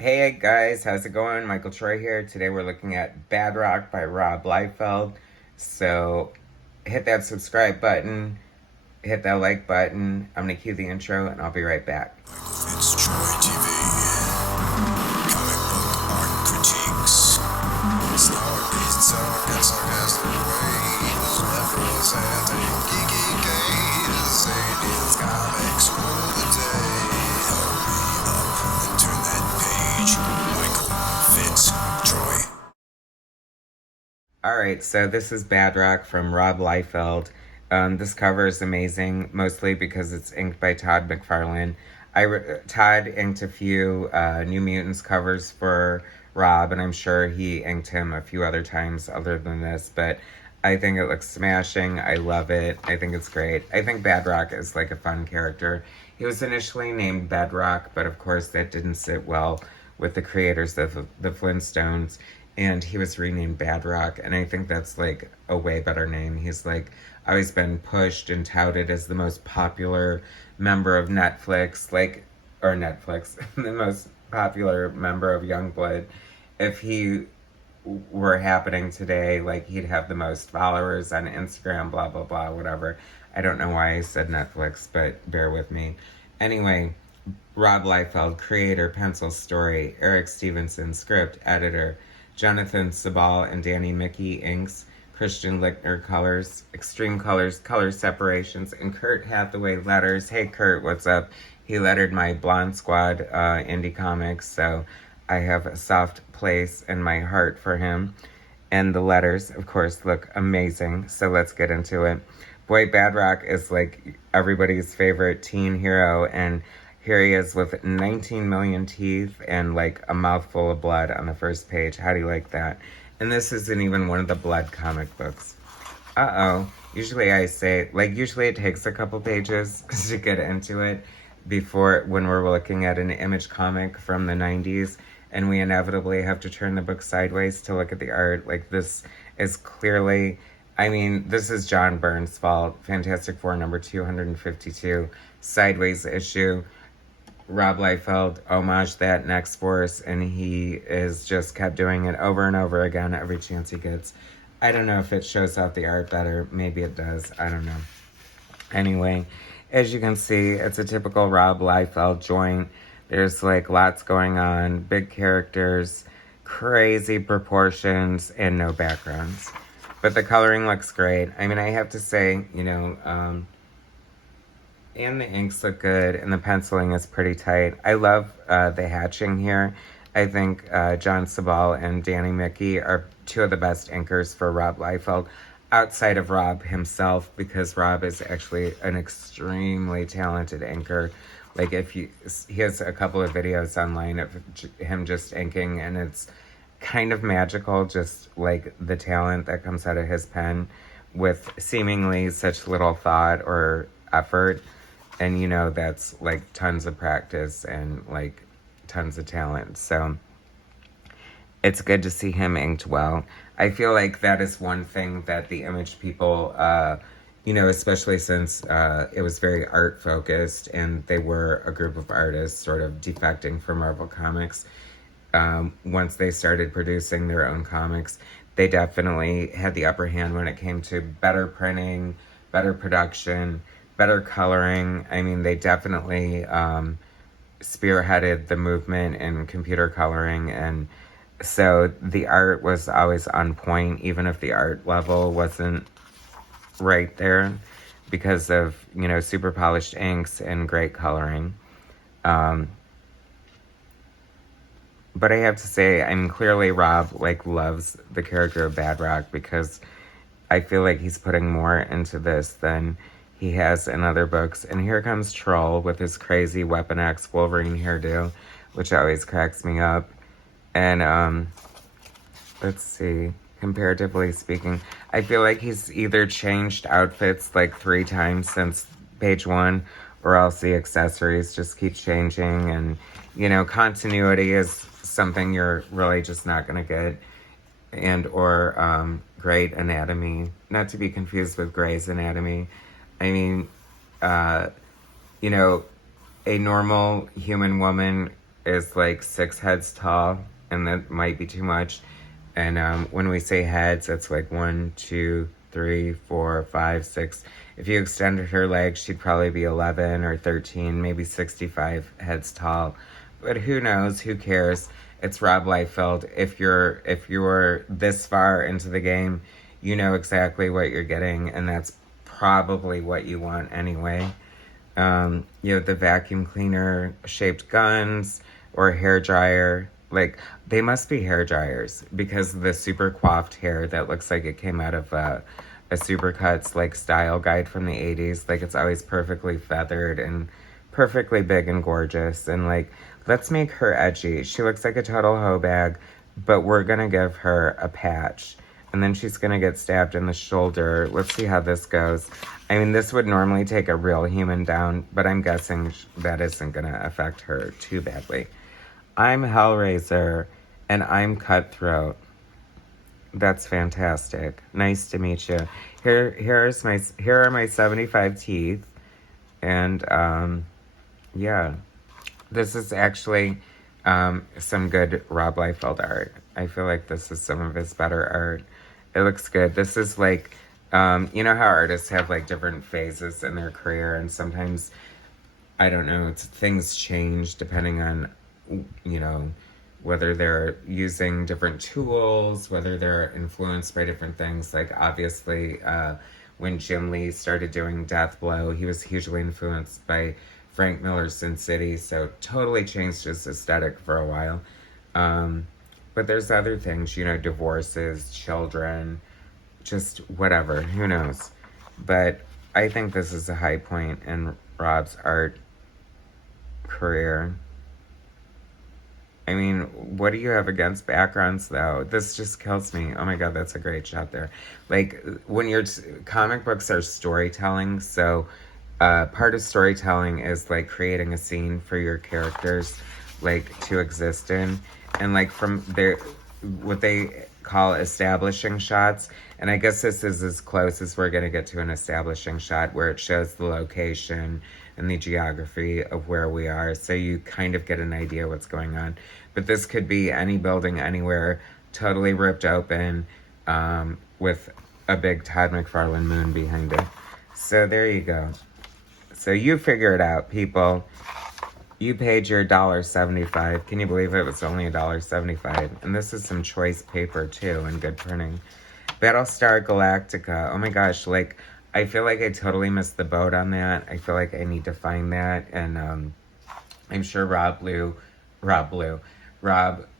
Hey guys, how's it going? Michael Troy here. Today we're looking at Badrock by Rob Liefeld. So hit that subscribe button, hit that like button. I'm gonna cue the intro and I'll be right back. MichaelFitzTroytv. Comic book art critiques. Snark, talk, and sarcastic ways. Representing geeky gaze. Aliens, comics, rule the day. Hurry up and turn that page. Michael Fitz Troy. Alright, so this is Badrock from Rob Liefeld. This cover is amazing, mostly because it's inked by Todd McFarlane. Todd inked a few New Mutants covers for Rob, and I'm sure he inked him a few other times other than this, but I think it looks smashing. I love it. I think it's great. I think Badrock is like a fun character. He was initially named Bedrock, but of course that didn't sit well with the creators of the Flintstones, and he was renamed Badrock, and I think that's like a way better name. He's like always been pushed and touted as the most popular member of Netflix, the most popular member of Youngblood. If he were happening today, like he'd have the most followers on Instagram, blah blah blah, whatever. I don't know why I said Netflix, but bear with me. Anyway, Rob Liefeld, creator, pencil, story. Eric Stevenson, script, editor. Jonathan Sabal and Danny Mickey, inks. Christian Lichtner, colors. Extreme Colors, color separations. And Kurt Hathaway, letters. Hey Kurt, what's up? He lettered my Blonde Squad indie comics, so I have a soft place in my heart for him. And the letters, of course, look amazing, so let's get into it. Boy, Badrock is like everybody's favorite teen hero, and here he is with 19 million teeth and like a mouthful of blood on the first page. How do you like that? And this isn't even one of the blood comic books. Usually it takes a couple pages to get into it when we're looking at an Image comic from the 90s, and we inevitably have to turn the book sideways to look at the art. Like, this is clearly, this is John Byrne's fault. Fantastic Four number 252, sideways issue. Rob Liefeld homaged that in X-Force, and he is just kept doing it over and over again every chance he gets. I don't know if it shows off the art better. Maybe it does. I don't know. Anyway, as you can see, it's a typical Rob Liefeld joint. There's like lots going on, big characters, crazy proportions, and no backgrounds. But the coloring looks great. I have to say, and the inks look good, and the penciling is pretty tight. I love the hatching here. I think John Sabal and Danny Mickey are two of the best inkers for Rob Liefeld, outside of Rob himself, because Rob is actually an extremely talented inker. Like, he has a couple of videos online of him just inking, and it's kind of magical, just like the talent that comes out of his pen with seemingly such little thought or effort. And that's like tons of practice and like tons of talent. So it's good to see him inked well. I feel like that is one thing that the Image people, especially since it was very art focused and they were a group of artists sort of defecting from Marvel Comics. Once they started producing their own comics, they definitely had the upper hand when it came to better printing, better production, better coloring. They definitely spearheaded the movement in computer coloring, and so the art was always on point, even if the art level wasn't right there, because of, super polished inks and great coloring. But I have to say, clearly Rob loves the character of Badrock, because I feel like he's putting more into this than he has in other books. And here comes Troll with his crazy Weapon X Wolverine hairdo, which always cracks me up. And let's see, comparatively speaking, I feel like he's either changed outfits like 3 times since page 1, or else the accessories just keep changing. And continuity is something you're really just not gonna get. And or Great Anatomy, not to be confused with Grey's Anatomy. A normal human woman is like 6 heads tall, and that might be too much. And when we say heads, it's like 1, 2, 3, 4, 5, 6. If you extended her legs, she'd probably be 11 or 13, maybe 65 heads tall. But who knows? Who cares? It's Rob Liefeld. If you're this far into the game, you know exactly what you're getting, and that's probably what you want anyway. You have the vacuum cleaner shaped guns or hair dryer. Like, they must be hair dryers because of the super coiffed hair that looks like it came out of a Supercuts like style guide from the 80s. Like, it's always perfectly feathered and perfectly big and gorgeous. And like, let's make her edgy. She looks like a total hoe bag, but we're gonna give her a patch. And then she's gonna get stabbed in the shoulder. Let's see how this goes. I mean, this would normally take a real human down, but I'm guessing that isn't gonna affect her too badly. I'm Hellraiser, and I'm Cutthroat. That's fantastic. Nice to meet you. Here are my 75 teeth, and yeah, this is actually some good Rob Liefeld art. I feel like this is some of his better art. It looks good. This is like, you know how artists have like different phases in their career, and sometimes, I don't know, things change depending on, you know, whether they're using different tools, whether they're influenced by different things. Like, obviously, when Jim Lee started doing Death Blow, he was hugely influenced by Frank Miller's Sin City, so totally changed his aesthetic for a while. But there's other things, you know, divorces, children, just whatever, who knows. But I think this is a high point in Rob's art career. I mean, what do you have against backgrounds, though? This just kills me. Oh my god, that's a great shot there. Like, when your comic books are storytelling, so part of storytelling is like creating a scene for your characters, like, to exist in. And like, from their, what they call establishing shots, and I guess this is as close as we're going to get to an establishing shot, where it shows the location and the geography of where we are, so you kind of get an idea what's going on. But this could be any building anywhere, totally ripped open, with a big Todd McFarlane moon behind it. So there you go. So you figure it out, people. You paid your $1.75. Can you believe it was only $1.75? And this is some choice paper too, and good printing. Battlestar Galactica. Oh my gosh, like, I feel like I totally missed the boat on that. I feel like I need to find that. And I'm sure Rob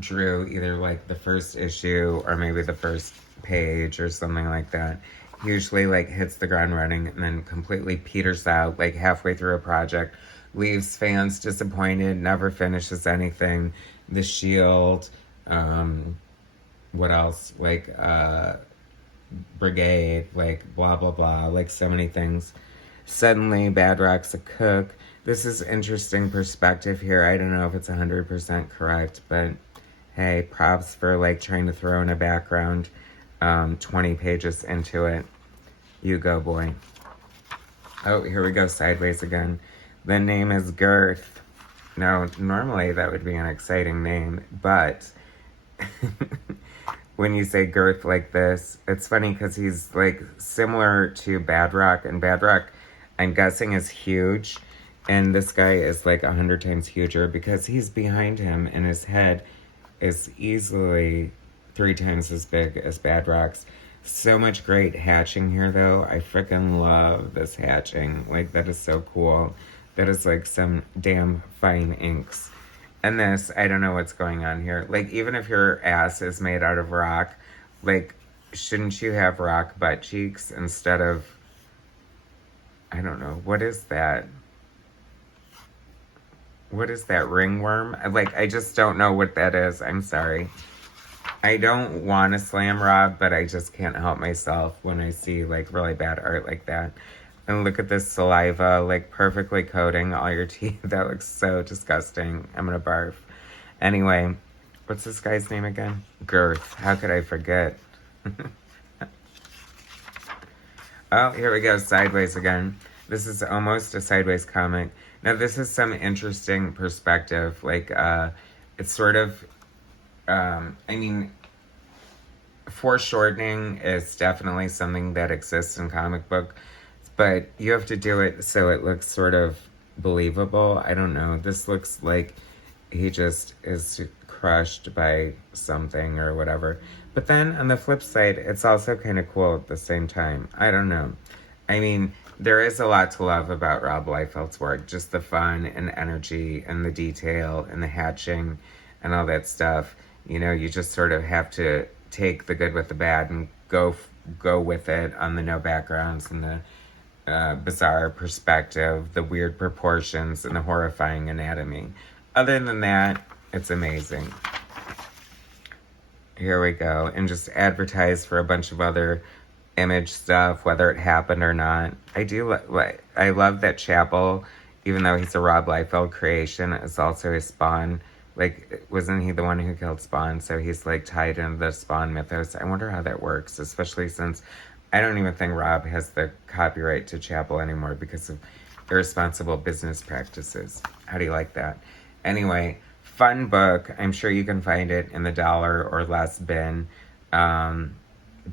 drew either like the first issue or maybe the first page or something like that. He usually like hits the ground running and then completely peters out like halfway through a project, leaves fans disappointed, never finishes anything. The Shield, what else? Like, Brigade, like, blah, blah, blah, like so many things. Suddenly, Badrock's a cook. This is interesting perspective here. I don't know if it's 100% correct, but hey, props for, like, trying to throw in a background 20 pages into it. You go, boy. Oh, here we go, sideways again. The name is Girth. Now, normally that would be an exciting name, but when you say Girth like this, it's funny because he's like similar to Badrock, and Badrock, I'm guessing, is huge, and this guy is like 100 times huger because he's behind him and his head is easily 3 times as big as Badrock's. So much great hatching here, though. I freaking love this hatching. Like, that is so cool. That is like some damn fine inks. And this, I don't know what's going on here. Like, even if your ass is made out of rock, like, shouldn't you have rock butt cheeks instead of, I don't know, what is that? What is that, ringworm? Like, I just don't know what that is. I'm sorry. I don't want to slam Rob, but I just can't help myself when I see, like, really bad art like that. And look at this saliva, like, perfectly coating all your teeth. That looks so disgusting. I'm gonna barf. Anyway, what's this guy's name again? Girth. How could I forget? Oh, here we go. Sideways again. This is almost a sideways comic. Now, this is some interesting perspective. Like, it's sort of, I mean, foreshortening is definitely something that exists in comic book, but you have to do it so it looks sort of believable. I don't know. This looks like he just is crushed by something or whatever. But then on the flip side, it's also kind of cool at the same time. I don't know. I mean, there is a lot to love about Rob Liefeld's work. Just the fun and energy and the detail and the hatching and all that stuff. You know, you just sort of have to take the good with the bad and go with it on the no backgrounds and the bizarre perspective, the weird proportions, and the horrifying anatomy. Other than that, it's amazing. Here we go. And just advertise for a bunch of other Image stuff, whether it happened or not. I love that Chapel, even though he's a Rob Liefeld creation, is also his Spawn. Like, wasn't he the one who killed Spawn? So he's like tied into the Spawn mythos. I wonder how that works, especially since I don't even think Rob has the copyright to Chapel anymore because of irresponsible business practices. How do you like that? Anyway, fun book. I'm sure you can find it in the $1 or less bin.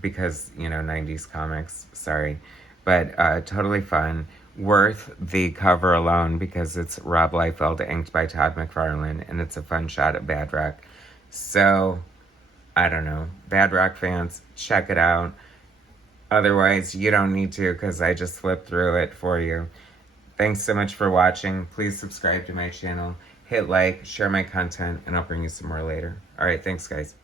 Because, you know, 90s comics, sorry. But totally fun. Worth the cover alone because it's Rob Liefeld inked by Todd McFarlane, and it's a fun shot at Badrock. So, I don't know. Badrock fans, check it out. Otherwise, you don't need to because I just flipped through it for you. Thanks so much for watching. Please subscribe to my channel. Hit like, share my content, and I'll bring you some more later. Alright, thanks guys.